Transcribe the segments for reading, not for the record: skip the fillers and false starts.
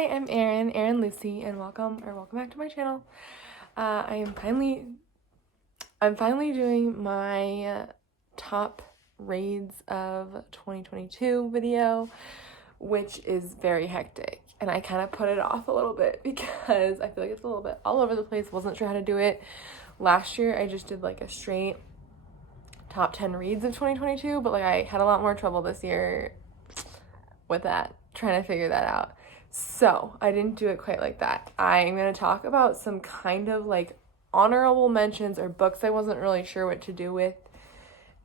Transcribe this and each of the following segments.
Hi, I'm Erin Lucy, and welcome back to my channel. I'm finally doing my top reads of 2022 video, which is very hectic, and I kind of put it off a little bit because I feel like it's a little bit all over the place. Wasn't sure how to do it. Last year I just did like a straight top 10 reads of 2022, but like I had a lot more trouble this year with that, trying to figure that out. So I didn't do it quite like that. I'm going to talk about some kind of like honorable mentions or books I wasn't really sure what to do with.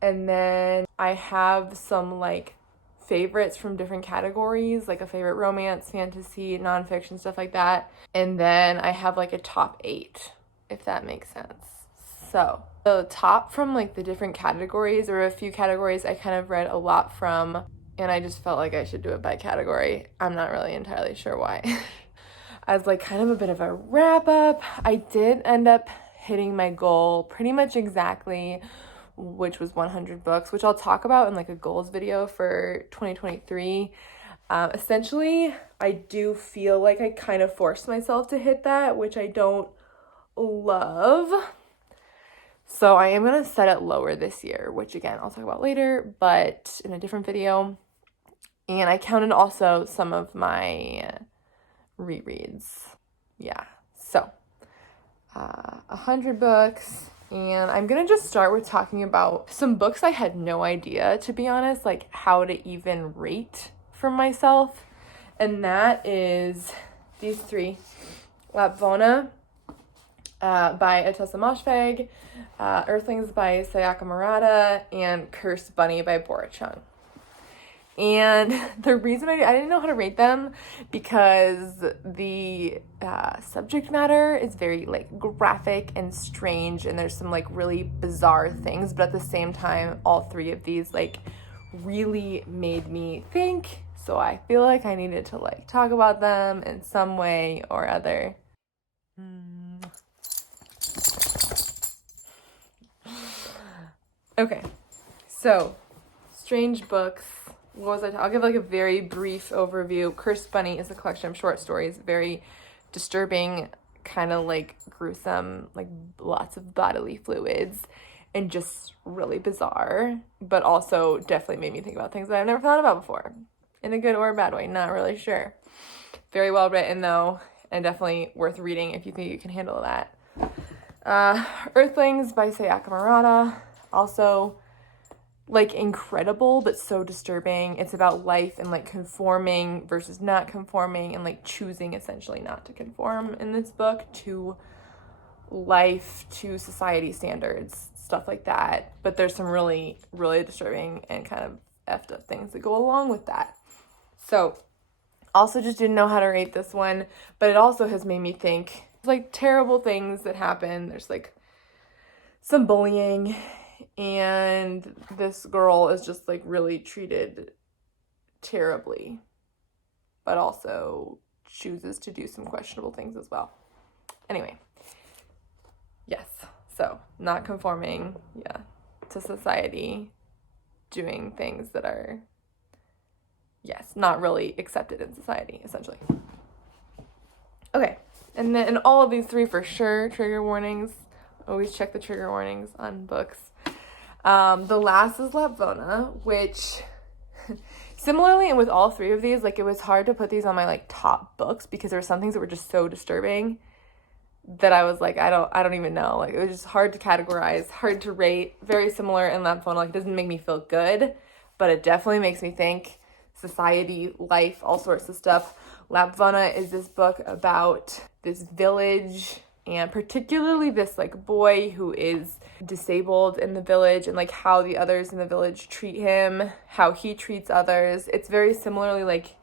And then I have some like favorites from different categories, like a favorite romance, fantasy, nonfiction, stuff like that. And then I have like a top 8, if that makes sense. So the top from like the different categories, or a few categories I kind of read a lot from, and I just felt like I should do it by category. I'm not really entirely sure why. As like kind of a bit of a wrap up, I did end up hitting my goal pretty much exactly, which was 100 books, which I'll talk about in like a goals video for 2023. Essentially, I do feel like I kind of forced myself to hit that, which I don't love. So I am going to set it lower this year, which again, I'll talk about later, but in a different video. And I counted also some of my rereads. Yeah, so 100 books. And I'm going to just start with talking about some books I had no idea, to be honest, like how to even rate for myself. And that is these 3. Lapvona by Atessa Moshfegh, Earthlings by Sayaka Murata, and Cursed Bunny by Bora Chung. And the reason I didn't know how to rate them because the subject matter is very like graphic and strange, and there's some like really bizarre things, but at the same time all 3 of these like really made me think, so I feel like I needed to like talk about them in some way or other. Okay, so strange books. What was I'll give like a very brief overview. Cursed Bunny is a collection of short stories, very disturbing, kind of like gruesome, like lots of bodily fluids, and just really bizarre, but also definitely made me think about things that I've never thought about before, in a good or a bad way, not really sure. Very well written though, and definitely worth reading if you think you can handle that. Earthlings by Sayaka Murata, also like incredible but so disturbing. It's about life and like conforming versus not conforming, and like choosing essentially not to conform in this book to life, to society standards, stuff like that. But there's some really disturbing and kind of effed up things that go along with that. So also just didn't know how to rate this one, but it also has made me think like terrible things that happen. There's like some bullying, and this girl is just like really treated terribly, but also chooses to do some questionable things as well. Anyway, yes, so not conforming, to society, doing things that are, not really accepted in society, essentially. Okay, and then all of these 3 for sure, trigger warnings. Always check the trigger warnings on books. The last is Lapvona, which similarly, and with all 3 of these, like it was hard to put these on my like top books because there were some things that were just so disturbing that I was like, I don't even know. Like it was just hard to categorize, hard to rate. Very similar in Lapvona. Like it doesn't make me feel good, but it definitely makes me think. Society, life, all sorts of stuff. Lapvona is this book about this village, and particularly this like boy who is disabled in the village, and like how the others in the village treat him, how he treats others. It's very similarly like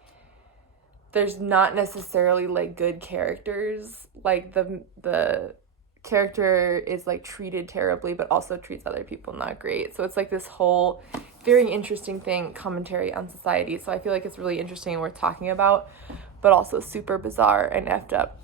there's not necessarily like good characters. Like the character is like treated terribly, but also treats other people not great. So it's like this whole very interesting thing, commentary on society. So I feel like it's really interesting and worth talking about, but also super bizarre and effed up.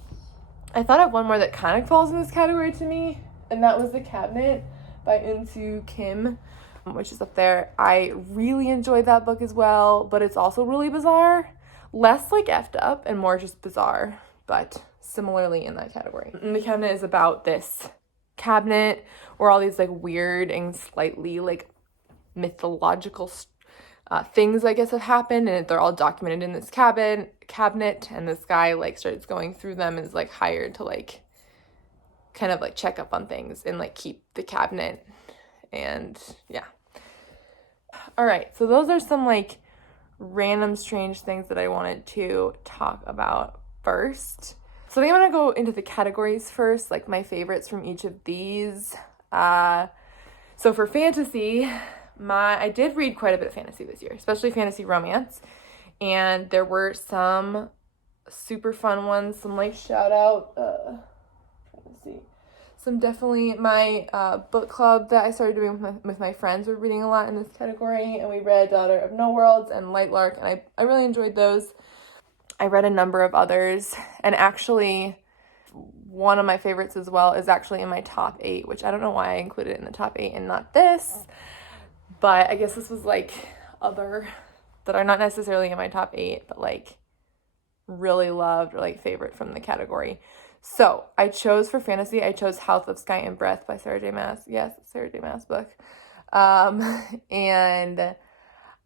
I thought of one more that kind of falls in this category to me, and that was The Cabinet by Eunsu Kim, which is up there. I really enjoyed that book as well, but it's also really bizarre. less like effed up and more just bizarre, but similarly in that category. And the cabinet is about this cabinet where all these like weird and slightly like mythological things, I guess, have happened, and they're all documented in this cabinet, and this guy like starts going through them and is like hired to like kind of like check up on things and like keep the cabinet. And yeah. All right, so those are some like random strange things that I wanted to talk about first. So I think I'm gonna go into the categories first, like my favorites from each of these. So for fantasy, I did read quite a bit of fantasy this year, especially fantasy romance, and there were some super fun ones, some like shout out, trying to see, some definitely my book club that I started doing with my friends were reading a lot in this category, and we read Daughter of No Worlds and Lightlark, and I really enjoyed those. I read a number of others, and actually one of my favorites as well is actually in my top 8, which I don't know why I included it in the top 8 and not this, but I guess this was like other that are not necessarily in my top 8, but like really loved or like favorite from the category. So I chose for fantasy, I chose House of Sky and Breath by Sarah J Maas. Yes, Sarah J Maas book. And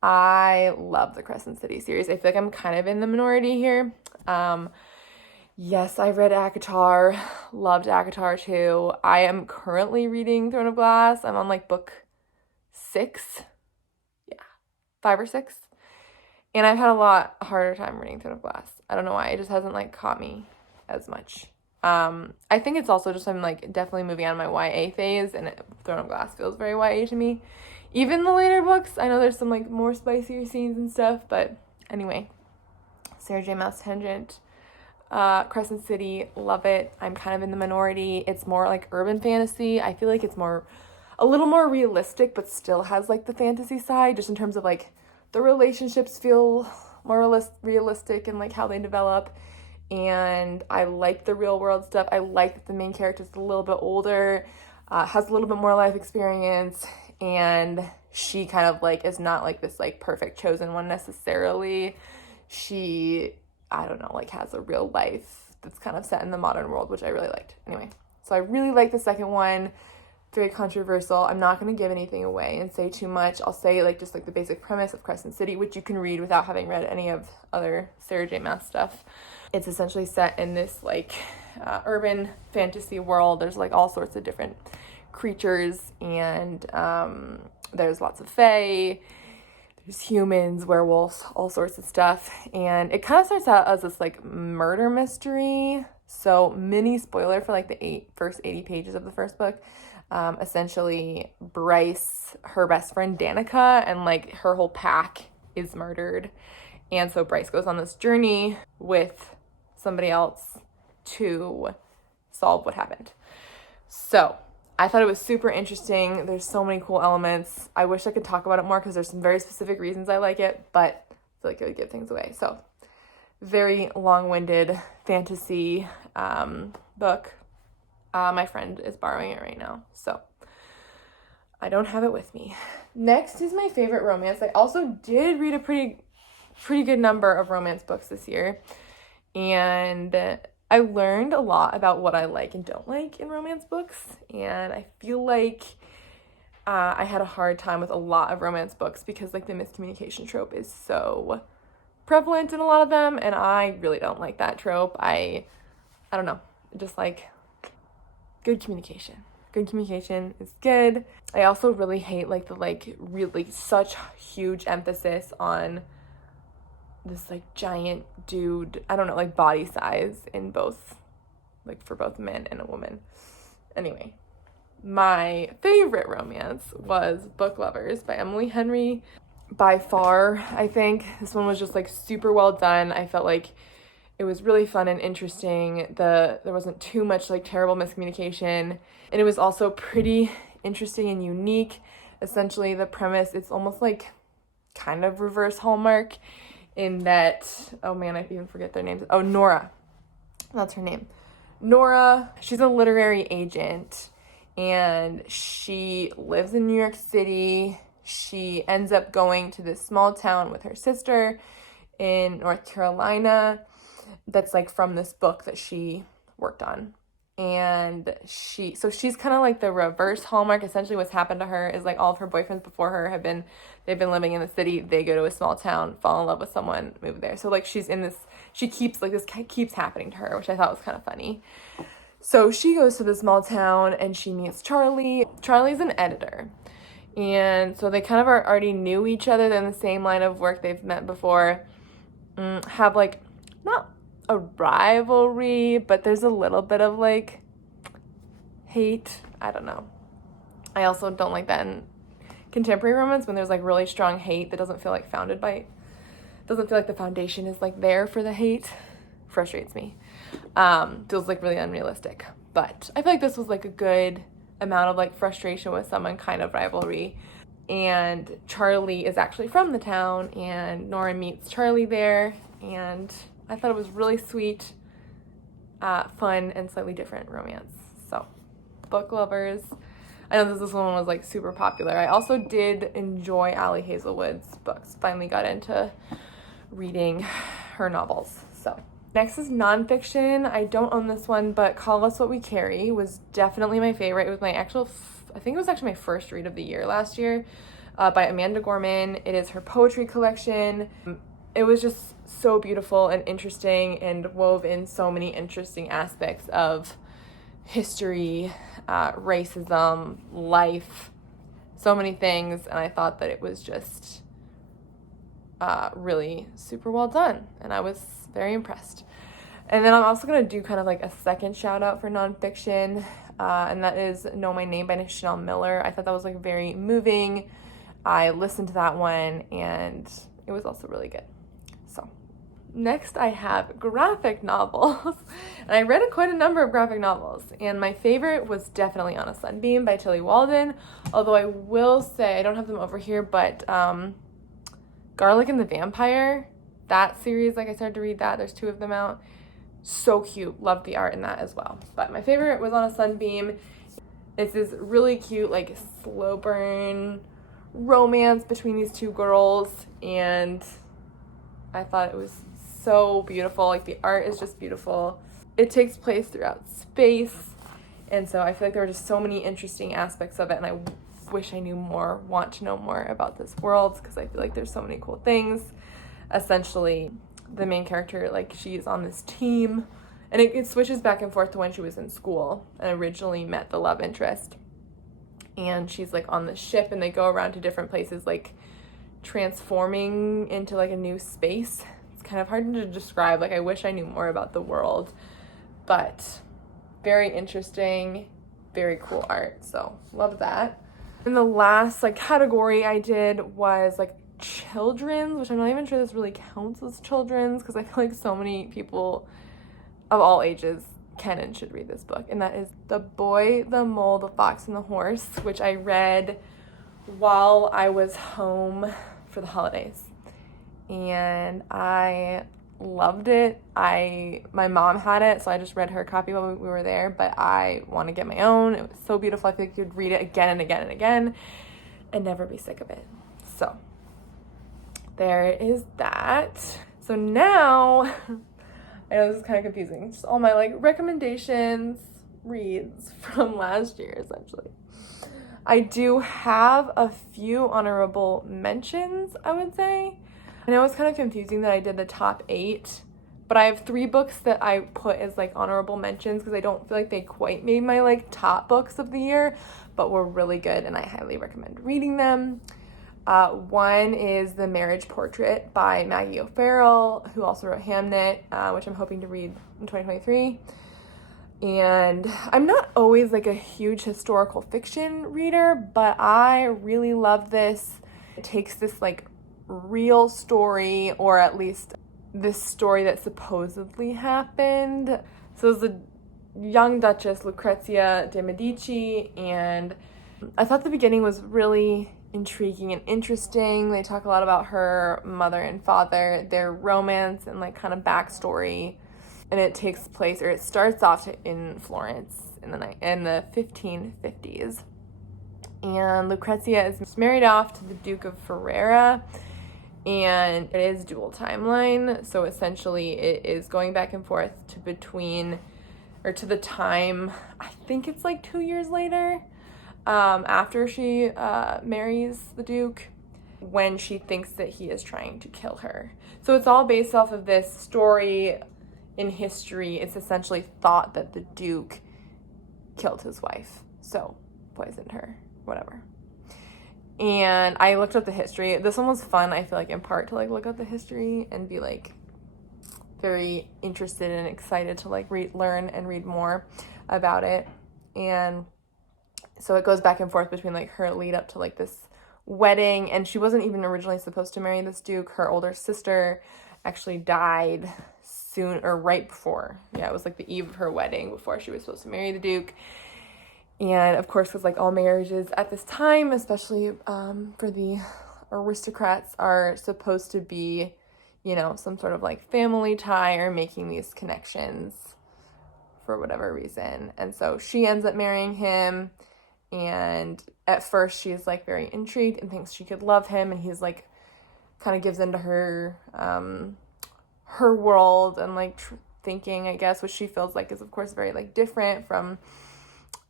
I love the Crescent City series. I feel like I'm kind of in the minority here. Yes, I read ACOTAR, loved ACOTAR too. I am currently reading Throne of Glass. I'm on like book 6. Yeah, 5 or 6. And I've had a lot harder time reading Throne of Glass. I don't know why. It just hasn't like caught me as much. I think it's also just I'm like definitely moving out of my YA phase, and Throne of Glass feels very YA to me. Even the later books, I know there's some like more spicier scenes and stuff, but anyway, Sarah J Maas tangent. Crescent City, love it. I'm kind of in the minority. It's more like urban fantasy. I feel like it's a little more realistic, but still has like the fantasy side, just in terms of like the relationships feel more realistic and like how they develop. And I like the real world stuff. I like that the main character is a little bit older, has a little bit more life experience, and she kind of like is not like this like perfect chosen one necessarily. She, I don't know, like has a real life that's kind of set in the modern world, which I really liked. Anyway, so I really like the second one. Very controversial. I'm not going to give anything away and say too much. I'll say like just like the basic premise of Crescent City, which you can read without having read any of other Sarah J Maas stuff. It's essentially set in this like urban fantasy world. There's like all sorts of different creatures, and there's lots of fae, there's humans, werewolves, all sorts of stuff. And it kind of starts out as this like murder mystery. So mini spoiler for like the first 80 pages of the first book. Essentially Bryce, her best friend Danica, and like her whole pack is murdered. And so Bryce goes on this journey with somebody else to solve what happened. So I thought it was super interesting. There's so many cool elements. I wish I could talk about it more because there's some very specific reasons I like it, but I feel like it would give things away. So very long-winded fantasy book. My friend is borrowing it right now, so I don't have it with me. Next is my favorite romance. I also did read a pretty good number of romance books this year, and I learned a lot about what I like and don't like in romance books, and I feel like I had a hard time with a lot of romance books because like the miscommunication trope is so prevalent in a lot of them, and I really don't like that trope. I don't know, just like good communication. Good communication is good. I also really hate like the like really such huge emphasis on this like giant dude, I don't know, like body size in both, like for both men and a woman. Anyway, my favorite romance was Book Lovers by Emily Henry. By far, I think. This one was just like super well done. I felt like it was really fun and interesting. There wasn't too much like terrible miscommunication, and it was also pretty interesting and unique. Essentially, the premise, it's almost like kind of reverse Hallmark in that, oh man, I even forget their names. Oh, Nora. That's her name. Nora, she's a literary agent, and she lives in New York City. She ends up going to this small town with her sister in North Carolina that's like from this book that she worked on. And she's kind of like the reverse Hallmark. Essentially what's happened to her is like all of her boyfriends before her they've been living in the city, they go to a small town, fall in love with someone, move there. So like this keeps happening to her, which I thought was kind of funny. So she goes to the small town and she meets Charlie. Charlie's an editor. And so they kind of already knew each other. They're in the same line of work, they've met before. Have like, not a rivalry, but there's a little bit of like hate. I don't know. I also don't like that in contemporary romance when there's like really strong hate that doesn't feel like doesn't feel like the foundation is like there for the hate. Frustrates me. Feels like really unrealistic. But I feel like this was like a good amount of like frustration with someone, kind of rivalry. And Charlie is actually from the town, and Nora meets Charlie there, and I thought it was really sweet, fun, and slightly different romance. So, book lovers. I know this one was like super popular. I also did enjoy Allie Hazelwood's books. Finally got into reading her novels. So, next is nonfiction. I don't own this one, but Call Us What We Carry was definitely my favorite. It was I think it was actually my first read of the year last year, by Amanda Gorman. It is her poetry collection. It was just so beautiful and interesting and wove in so many interesting aspects of history, racism, life, so many things. And I thought that it was just really super well done. And I was very impressed. And then I'm also going to do kind of like a second shout out for nonfiction. And that is Know My Name by Chanel Miller. I thought that was like very moving. I listened to that one and it was also really good. So next I have graphic novels. And I read quite a number of graphic novels. And my favorite was definitely On a Sunbeam by Tilly Walden. Although I will say, I don't have them over here, but Garlic and the Vampire, that series, like I started to read that. There's 2 of them out. So cute. Loved the art in that as well. But my favorite was On a Sunbeam. It's this really cute, like, slow burn romance between these 2 girls. And I thought it was so beautiful. Like, the art is just beautiful. It takes place throughout space. And so I feel like there were just so many interesting aspects of it. And I wish I knew more, want to know more about this world, because I feel like there's so many cool things. Essentially, the main character, like, she's on this team, and it switches back and forth to when she was in school and originally met the love interest. And she's like on the ship, and they go around to different places, like transforming into like a new space. It's kind of hard to describe. Like, I wish I knew more about the world, but very interesting, very cool art. So love that. And the last like category I did was like children's, which I'm not even sure this really counts as children's, because I feel like so many people of all ages can and should read this book. And that is The Boy, the Mole, the Fox, and the Horse, which I read while I was home for the holidays. And I loved it. My mom had it, so I just read her copy while we were there, but I want to get my own. It was so beautiful. I feel like you could read it again and again and again and never be sick of it. So there is that. So now, I know this is kind of confusing, just all my like recommendations, reads from last year essentially. I do have a few honorable mentions, I would say. I know it's kind of confusing that I did the top 8, but I have 3 books that I put as like honorable mentions because I don't feel like they quite made my like top books of the year, but were really good and I highly recommend reading them. One is The Marriage Portrait by Maggie O'Farrell, who also wrote Hamnet, which I'm hoping to read in 2023. And I'm not always like a huge historical fiction reader, but I really love this. It takes this like real story, or at least this story that supposedly happened. So it was the young Duchess Lucrezia de Medici, and I thought the beginning was really intriguing and interesting. They talk a lot about her mother and father, their romance, and like kind of backstory. And it takes place, or it starts off in Florence in the 1550s. And Lucrezia is married off to the Duke of Ferrara, and it is dual timeline. So essentially it is going back and forth to the time, I think it's like 2 years later, after she marries the Duke, when she thinks that he is trying to kill her. So it's all based off of this story in history. It's essentially thought that the Duke killed his wife, so poisoned her, whatever. And I looked up the history. This one was fun, I feel like, in part to like look up the history and be like very interested and excited to like learn and read more about it. And so it goes back and forth between like her lead up to like this wedding, and she wasn't even originally supposed to marry this Duke. Her older sister actually died soon, or right before. Yeah, it was like the eve of her wedding before she was supposed to marry the Duke. And of course, because like all marriages at this time, especially for the aristocrats, are supposed to be, you know, some sort of like family tie or making these connections for whatever reason. And so she ends up marrying him, and at first she's like very intrigued and thinks she could love him, and he's like kind of gives into her her world and like thinking, I guess, which she feels like is of course very like different from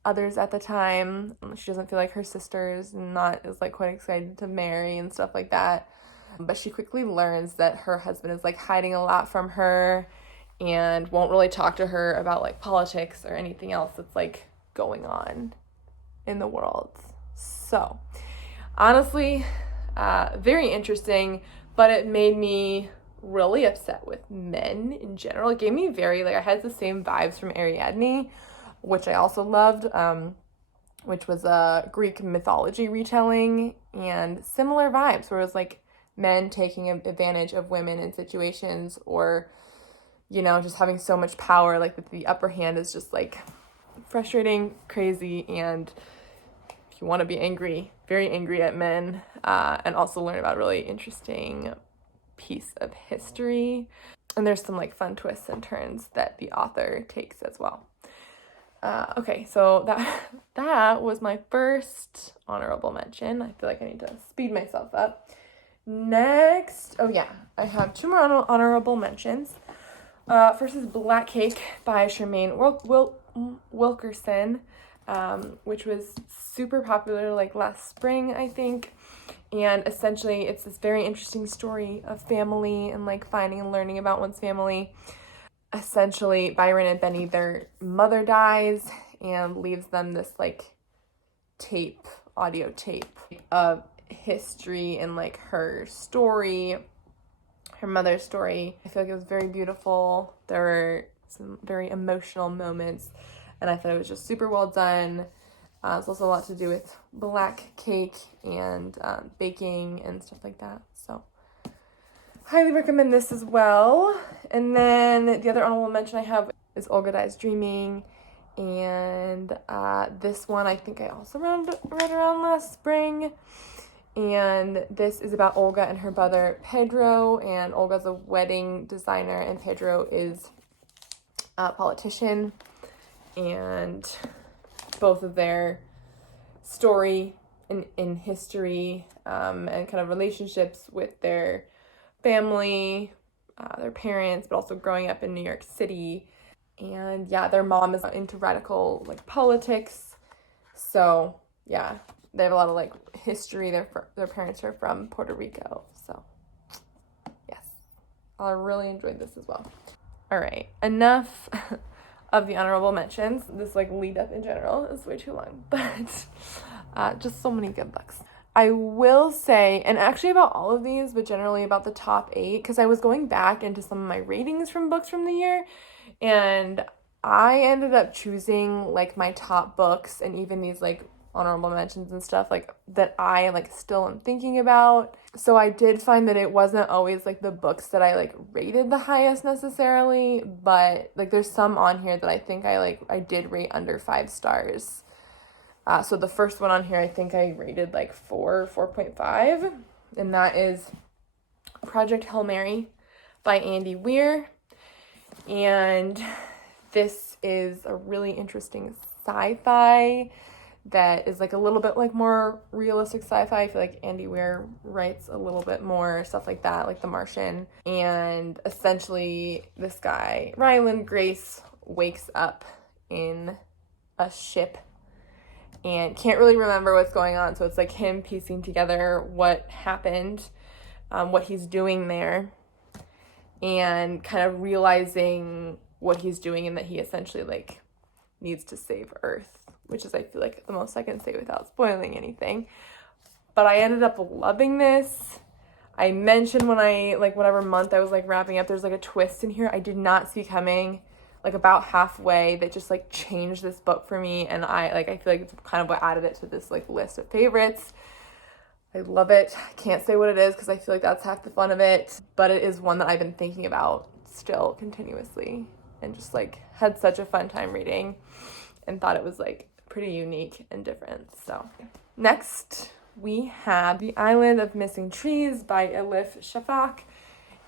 others at the time. She doesn't feel like her sisters, and not is like quite excited to marry and stuff like that. But she quickly learns that her husband is like hiding a lot from her and won't really talk to her about like politics or anything else that's like going on in the world. So honestly, very interesting, but it made me really upset with men in general. It gave me very like, I had the same vibes from Ariadne, which I also loved, which was a Greek mythology retelling, and similar vibes where it was like men taking advantage of women in situations, or, you know, just having so much power, like the upper hand is just like frustrating, crazy, and if you want to be angry, very angry at men, and also learn about a really interesting piece of history. And there's some like fun twists and turns that the author takes as well. Okay, so that was my first honorable mention. I feel like I need to speed myself up. Next, oh yeah, I have two more honorable mentions. First is Black Cake by Charmaine Wilkerson, which was super popular like last spring, I think. And essentially it's this very interesting story of family and like finding and learning about one's family. Essentially, Byron and Benny, their mother dies and leaves them this like audio tape of history and like her story, her mother's story. I feel like it was very beautiful. There were some very emotional moments, and I thought it was just super well done. It's also a lot to do with black cake and baking and stuff like that. So highly recommend this as well. And then the other honorable mention I have is Olga Dies Dreaming. And this one I think I also read around last spring. And this is about Olga and her brother Pedro. And Olga's a wedding designer and Pedro is a politician. And both of their story in history and kind of relationships with their family, their parents, but also growing up in New York City. And yeah, their mom is into radical like politics. So yeah, they have a lot of like history. Their parents are from Puerto Rico. So yes, I really enjoyed this as well. All right, enough of the honorable mentions. This like lead up in general is way too long, but just so many good books. I will say, and actually about all of these, but generally about the top 8, because I was going back into some of my ratings from books from the year, and I ended up choosing like my top books and even these like honorable mentions and stuff like that I like still am thinking about. So I did find that it wasn't always like the books that I like rated the highest necessarily, but like there's some on here that I think I did rate under 5 stars. So the first one on here, I think I rated like 4.5, and that is Project Hail Mary by Andy Weir. And this is a really interesting sci-fi that is like a little bit like more realistic sci-fi. I feel like Andy Weir writes a little bit more stuff like that, like The Martian. And essentially this guy, Ryland Grace, wakes up in a ship and can't really remember what's going on. So it's like him piecing together what happened, what he's doing there, and kind of realizing what he's doing and that he essentially like needs to save Earth, which is I feel like the most I can say without spoiling anything. But I ended up loving this. I mentioned when I, like whatever month I was like wrapping up, there's like a twist in here I did not see coming, like about halfway, that just like changed this book for me. And I feel like it's kind of what added it to this like list of favorites. I love it. I can't say what it is because I feel like that's half the fun of it, but it is one that I've been thinking about still continuously and just like had such a fun time reading and thought it was like pretty unique and different. So next we have The Island of Missing Trees by Elif Shafak,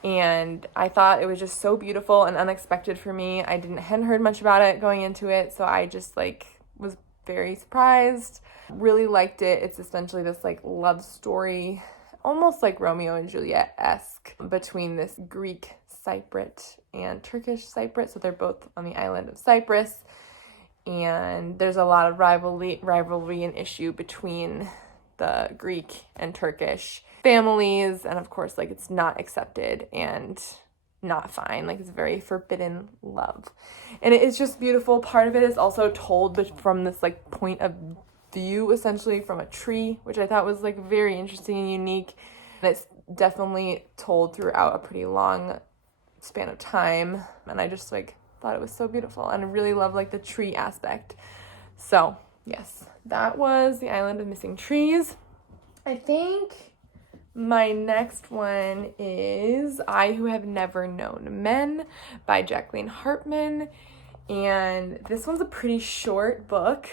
and I thought it was just so beautiful and unexpected for me. Hadn't heard much about it going into it, so I just like was very surprised. Really liked it. It's essentially this like love story, almost like Romeo and Juliet-esque, between this Greek Cypriot and Turkish Cypriot. So they're both on the island of Cyprus, and there's a lot of rivalry and issue between the Greek and Turkish families, and of course like it's not accepted and not fine, like it's very forbidden love, and it is just beautiful. Part of it is also told from this like point of view, essentially from a tree, which I thought was like very interesting and unique, and it's definitely told throughout a pretty long span of time, and I just like thought it was so beautiful, and I really love like the tree aspect. So yes, that was The Island of Missing Trees. I think my next one is I Who Have Never Known Men by Jacqueline Hartman, and this one's a pretty short book.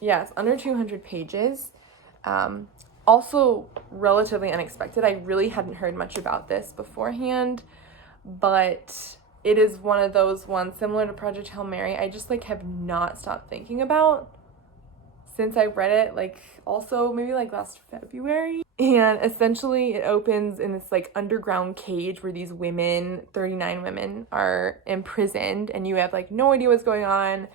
Yeah, it's under 200 pages. Also relatively unexpected. I really hadn't heard much about this beforehand, but it is one of those ones similar to Project Hail Mary I just like have not stopped thinking about since I read it, like also maybe like last February. And essentially it opens in this like underground cage where these women, 39 women, are imprisoned, and you have like no idea what's going on,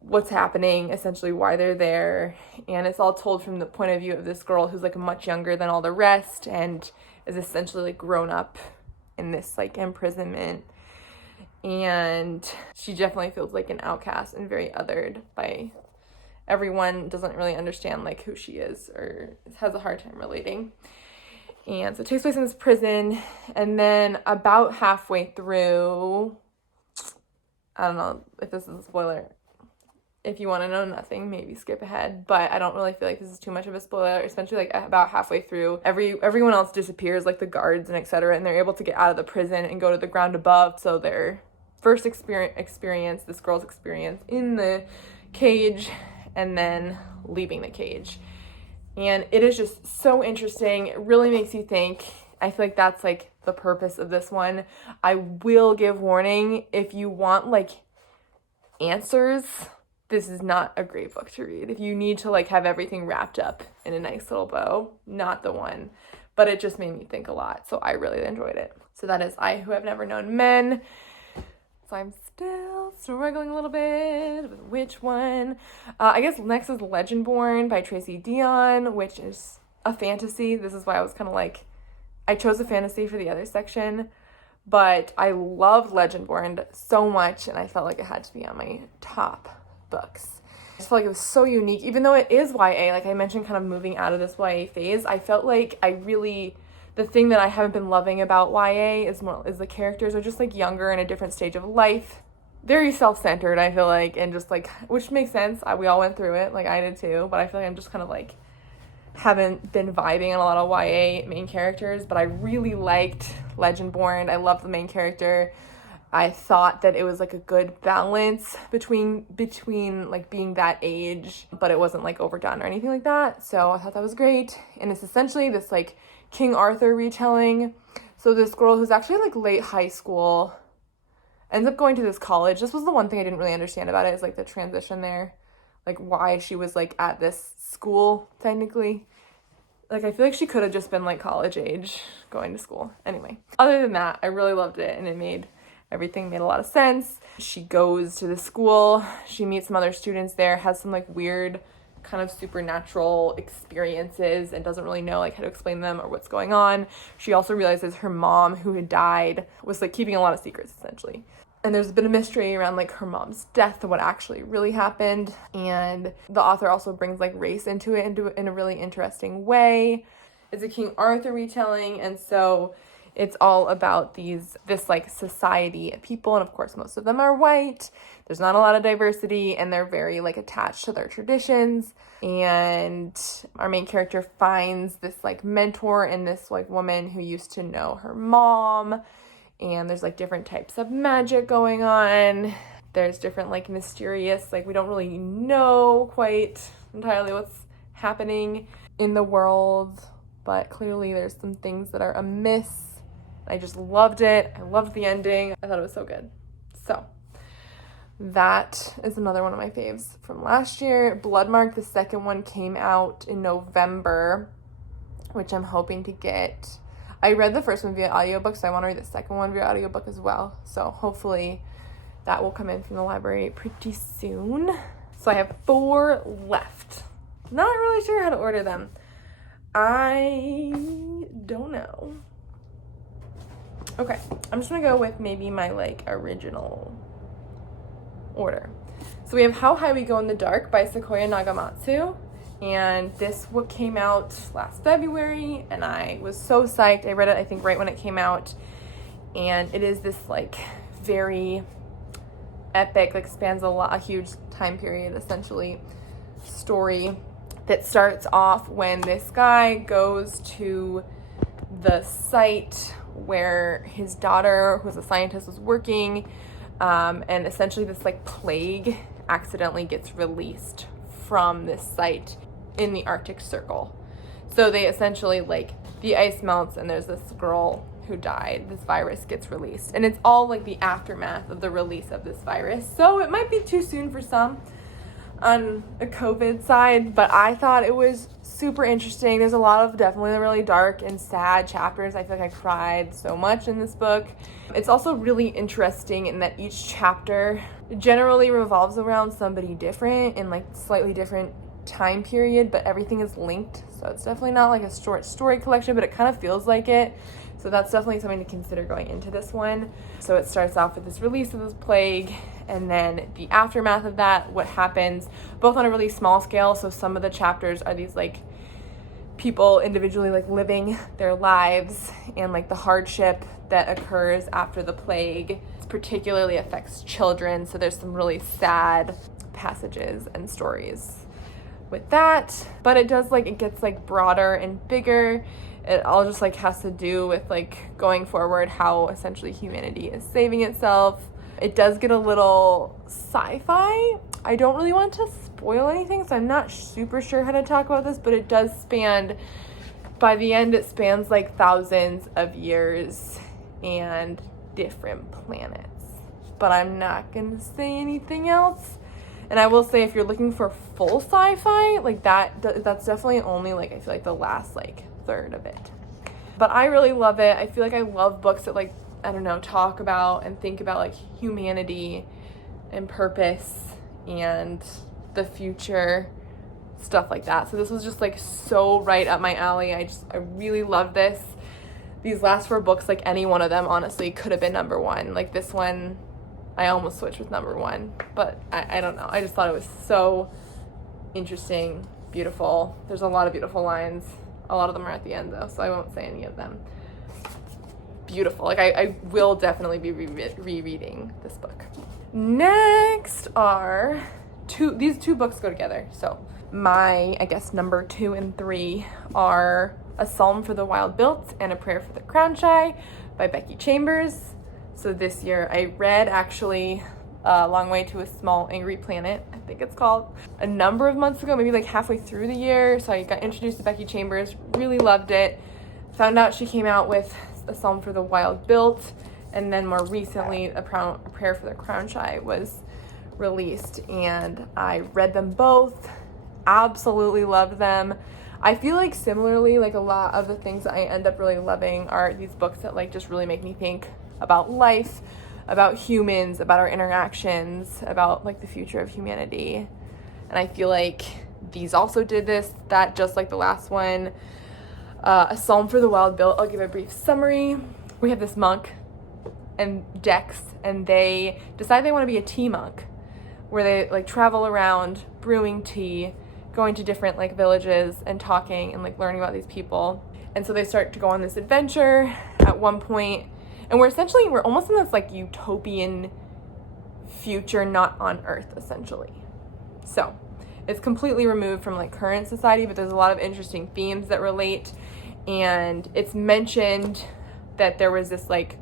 what's happening, essentially why they're there. And it's all told from the point of view of this girl who's like much younger than all the rest and is essentially like grown up in this like imprisonment. And she definitely feels like an outcast and very othered by everyone, doesn't really understand like who she is or has a hard time relating. And so it takes place in this prison, and then about halfway through, I don't know if this is a spoiler. If you want to know nothing, maybe skip ahead, but I don't really feel like this is too much of a spoiler, especially like about halfway through. Everyone else disappears, like the guards and etc., and they're able to get out of the prison and go to the ground above. So their first experience, this girl's experience in the cage, and then leaving the cage. And it is just so interesting. It really makes you think. I feel like that's like the purpose of this one. I will give warning, if you want like answers, this is not a great book to read. If you need to like have everything wrapped up in a nice little bow, not the one. But it just made me think a lot, so I really enjoyed it. So that is I Who Have Never Known Men. So I'm still struggling a little bit with which one. I guess next is Legendborn by Tracy Dion, which is a fantasy. This is why I was kind of like, I chose a fantasy for the other section, but I loved Legendborn so much, and I felt like it had to be on my top books. I just felt like it was so unique, even though it is YA. Like I mentioned, kind of moving out of this YA phase, I felt like the thing that I haven't been loving about YA is the characters are just like younger in a different stage of life. Very self-centered, I feel like, and just like, which makes sense. We all went through it, like I did too, but I feel like I'm just kind of like, haven't been vibing on a lot of YA main characters, but I really liked Legendborn. I loved the main character. I thought that it was like a good balance between like being that age, but it wasn't like overdone or anything like that. So I thought that was great. And it's essentially this like King Arthur retelling. So this girl who's actually like late high school ends up going to this college. This was the one thing I didn't really understand about it, is like the transition there. like why she was like at this school technically. Like I feel like she could have just been like college age going to school. Anyway, other than that, I really loved it, and everything made a lot of sense. She goes to the school, she meets some other students there, has some like weird kind of supernatural experiences and doesn't really know like how to explain them or what's going on. She also realizes her mom, who had died, was like keeping a lot of secrets essentially. And there's been a mystery around like her mom's death and what actually really happened. And the author also brings like race into it in a really interesting way. It's a King Arthur retelling, and so it's all about this like society of people, and of course most of them are white. There's not a lot of diversity, and they're very like attached to their traditions. And our main character finds this like mentor in this like woman who used to know her mom, and there's like different types of magic going on. There's different like mysterious, like we don't really know quite entirely what's happening in the world, but clearly there's some things that are amiss. I just loved it. I loved the ending. I thought it was so good. So that is another one of my faves from last year. Bloodmark, the second one, came out in November, which I'm hoping to get. I read the first one via audiobook, so I want to read the second one via audiobook as well. So hopefully that will come in from the library pretty soon. So I have 4 left. Not really sure how to order them. I don't know. Okay, I'm just gonna go with maybe my like original order. So we have How High We Go in the Dark by Sequoia Nagamatsu. And this book came out last February, and I was so psyched. I read it, I think, right when it came out. And it is this like very epic, like spans a huge time period, essentially, story that starts off when this guy goes to the site where his daughter, who's a scientist, was working, and essentially this like plague accidentally gets released from this site in the Arctic Circle. So they essentially, like, the ice melts and there's this girl who died. This virus gets released, and it's all like the aftermath of the release of this virus. So it might be too soon for some on a COVID side, but I thought it was super interesting. There's a lot of definitely really dark and sad chapters. I feel like I cried so much in this book. It's also really interesting in that each chapter generally revolves around somebody different in like slightly different time period, but everything is linked. So it's definitely not like a short story collection, but it kind of feels like it. So that's definitely something to consider going into this one. So it starts off with this release of this plague, and then the aftermath of that, what happens, both on a really small scale. So some of the chapters are these like people individually like living their lives and like the hardship that occurs after the plague. It particularly affects children. So there's some really sad passages and stories with that, but it does like, it gets like broader and bigger. It all just like has to do with like going forward, how essentially humanity is saving itself. It does get a little sci-fi. I don't really want to spoil anything, so I'm not super sure how to talk about this, but it does span, by the end it spans like thousands of years and different planets. But I'm not gonna say anything else. And I will say, if you're looking for full sci-fi, like that's definitely only like, I feel like the last like third of it. But I really love it. I feel like I love books that like, I don't know, talk about and think about like humanity and purpose and the future, stuff like that. So this was just like so right up my alley. I really love this. These last 4 books, like any one of them honestly could have been number 1. Like this one, I almost switched with number 1, but I don't know. I just thought it was so interesting, beautiful. There's a lot of beautiful lines. A lot of them are at the end though, so I won't say any of them. Beautiful. Like I will definitely be rereading this book. Next are these 2 books go together. So my, I guess, number 2 and 3 are A Psalm for the Wild Built and A Prayer for the Crown Shy by Becky Chambers. So this year I read actually A Long Way to a Small Angry Planet, I think it's called, a number of months ago, maybe like halfway through the year. So I got introduced to Becky Chambers, really loved it. Found out she came out with A Psalm for the Wild Built, and then more recently A Prayer for the Crown Shy was released, and I read them both, absolutely loved them. I feel like similarly, like a lot of the things that I end up really loving are these books that like just really make me think about life, about humans, about our interactions, about like the future of humanity. And I feel like these also did this, that just like the last one. A Psalm for the Wild Built, I'll give a brief summary. We have this monk and Dex, and they decide they want to be a tea monk, where they like travel around brewing tea, going to different like villages and talking and like learning about these people. And so they start to go on this adventure at one point, and we're almost in this like utopian future, not on Earth essentially. So it's completely removed from like current society, but there's a lot of interesting themes that relate. And it's mentioned that there was this like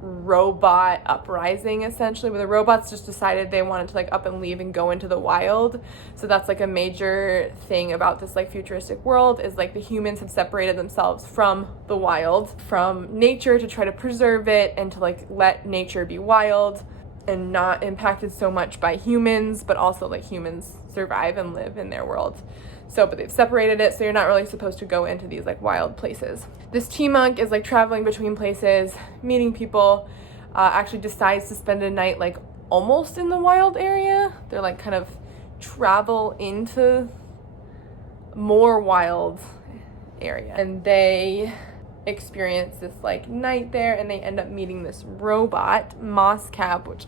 robot uprising essentially, where the robots just decided they wanted to like up and leave and go into the wild. So that's like a major thing about this like futuristic world, is like the humans have separated themselves from the wild, from nature, to try to preserve it and to like let nature be wild and not impacted so much by humans, but also like humans survive and live in their world. So, but they've separated it, so you're not really supposed to go into these like wild places. This tea monk is like traveling between places, meeting people, actually decides to spend a night like almost in the wild area. They're like kind of travel into more wild area, and they experience this like night there, and they end up meeting this robot, Mosscap, which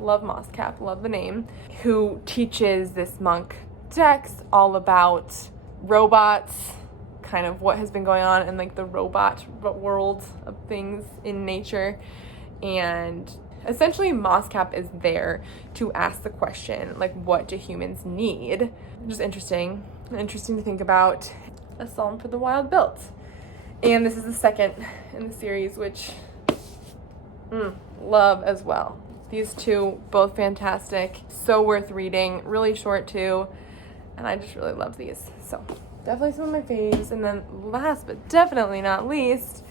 love Mosscap, love the name, who teaches this monk Dex all about robots, kind of what has been going on in like the robot world of things in nature. And essentially Mosscap is there to ask the question, like, what do humans need? Just interesting to think about. A Psalm for the Wild Built. And this is the second in the series, which love as well. These two, both fantastic, so worth reading, really short too, and I just really love these. So definitely some of my faves. And then last but definitely not least,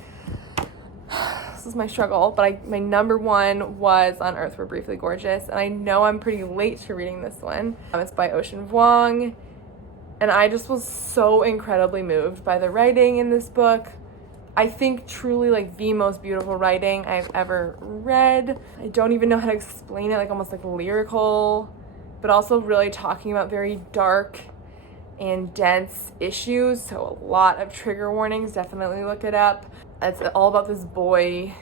this is my struggle, but my number one was On Earth We're Briefly Gorgeous, and I know I'm pretty late to reading this one. It's by Ocean Vuong, and I just was so incredibly moved by the writing in this book. I think truly like the most beautiful writing I've ever read. I don't even know how to explain it, like almost like lyrical, but also really talking about very dark and dense issues. So a lot of trigger warnings, definitely look it up. It's all about this boy,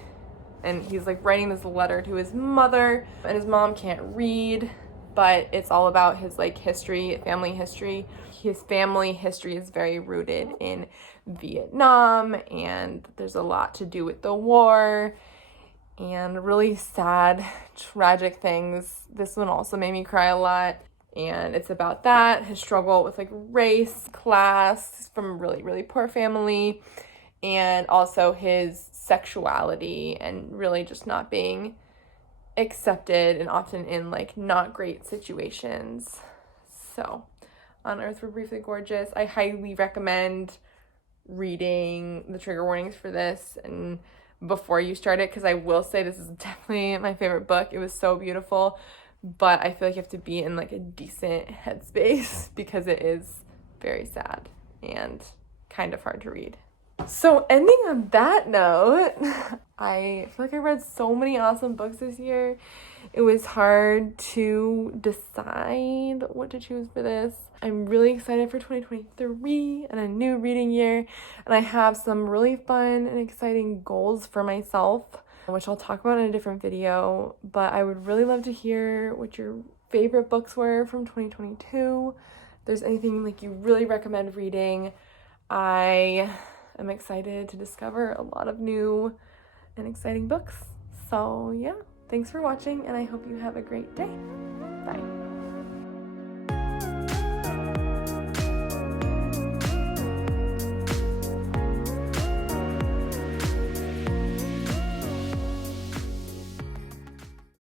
and he's like writing this letter to his mother, and his mom can't read, but it's all about his like history, family history. His family history is very rooted in Vietnam, and there's a lot to do with the war and really sad, tragic things. This one also made me cry a lot, and it's about that, his struggle with like race, class, from a really, really poor family, and also his sexuality and really just not being accepted and often in like not great situations. So On Earth We're Briefly Gorgeous, I highly recommend reading the trigger warnings for this and before you start it, because I will say this is definitely my favorite book. It was so beautiful, but I feel like you have to be in like a decent headspace because it is very sad and kind of hard to read. So ending on that note, I feel like I read so many awesome books this year. It was hard to decide what to choose for this. I'm really excited for 2023 and a new reading year, and I have some really fun and exciting goals for myself, which I'll talk about in a different video, but I would really love to hear what your favorite books were from 2022. If there's anything like you really recommend reading, I am excited to discover a lot of new and exciting books. So yeah, thanks for watching, and I hope you have a great day. Bye.